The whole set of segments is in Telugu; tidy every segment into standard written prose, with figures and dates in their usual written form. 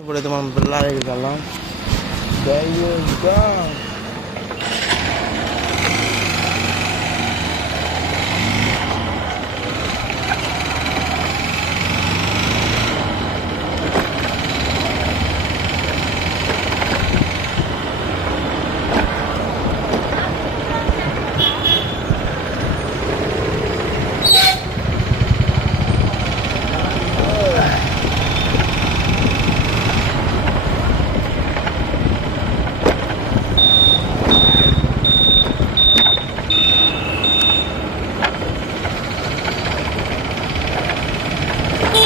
ఇప్పుడైతే మనం బిర్లా దగ్గరికి వెళ్దాం.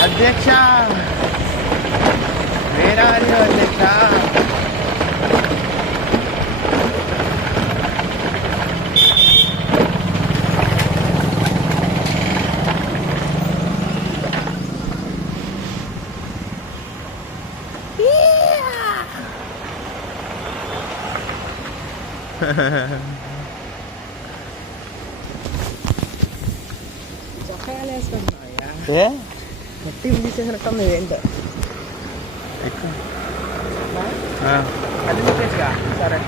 అధ్యక్ష వేరాలి అధ్యక్ష ఏ మట్టి తీసేసినట్టు ఏంటో సరే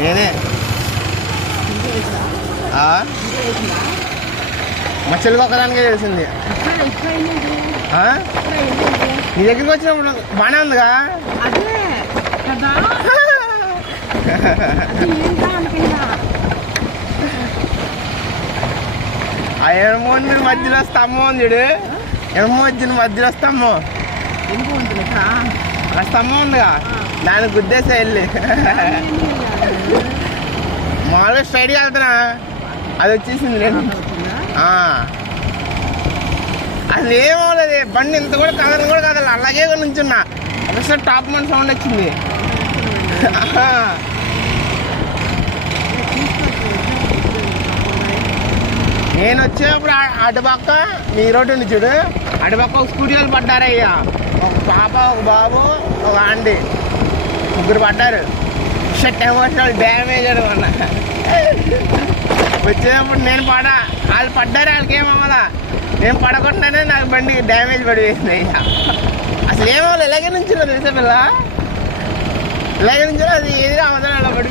నేనే మా చెల్లికి ఒకదానికే తెలిసింది. నీ దగ్గరికి వచ్చినప్పుడు బాగానే ఉందిగా. ఆ ఎనమోని మధ్యలో స్తంభం చూడు, ఎనమో వచ్చిన మధ్యలో స్తంభం, ఆ స్తంభం ఉందిగా, దాన్ని గుద్దేసా వెళ్ళి మామూలుగా స్ట్రైట్గా వెళ్తున్నా, అది వచ్చేసింది. నేను అసలు ఏమవలేదు, బండి ఇంత కూడా కదలని కూడా కదల, అలాగే నుంచున్నా. ఒకసారి టాప్ మన సౌండ్ వచ్చింది. నేను వచ్చేప్పుడు అటుపక్క మీ రోడ్డు ఉంది చూడు, అటుపక్క ఒక స్కూటీలు పడ్డారయ్యా. ఒక పాప, ఒక బాబు, ఒక ఆంటీ, ముగ్గురు పడ్డారు. షట్ ఎమోషనల్ డ్యామేజ్ అన్న. వచ్చేటప్పుడు నేను వాళ్ళు పడ్డారు, వాళ్ళకి ఏమవ్వాలా, నేను పడకుండానే నాకు బండికి డ్యామేజ్ పడిపోయింది అయ్యా. అసలు ఏమవ్వాలి, ఇలాగే నుంచి తెలుసా పిల్ల, ఇలాగే నుంచి అది ఏది అవసరం అలా పడి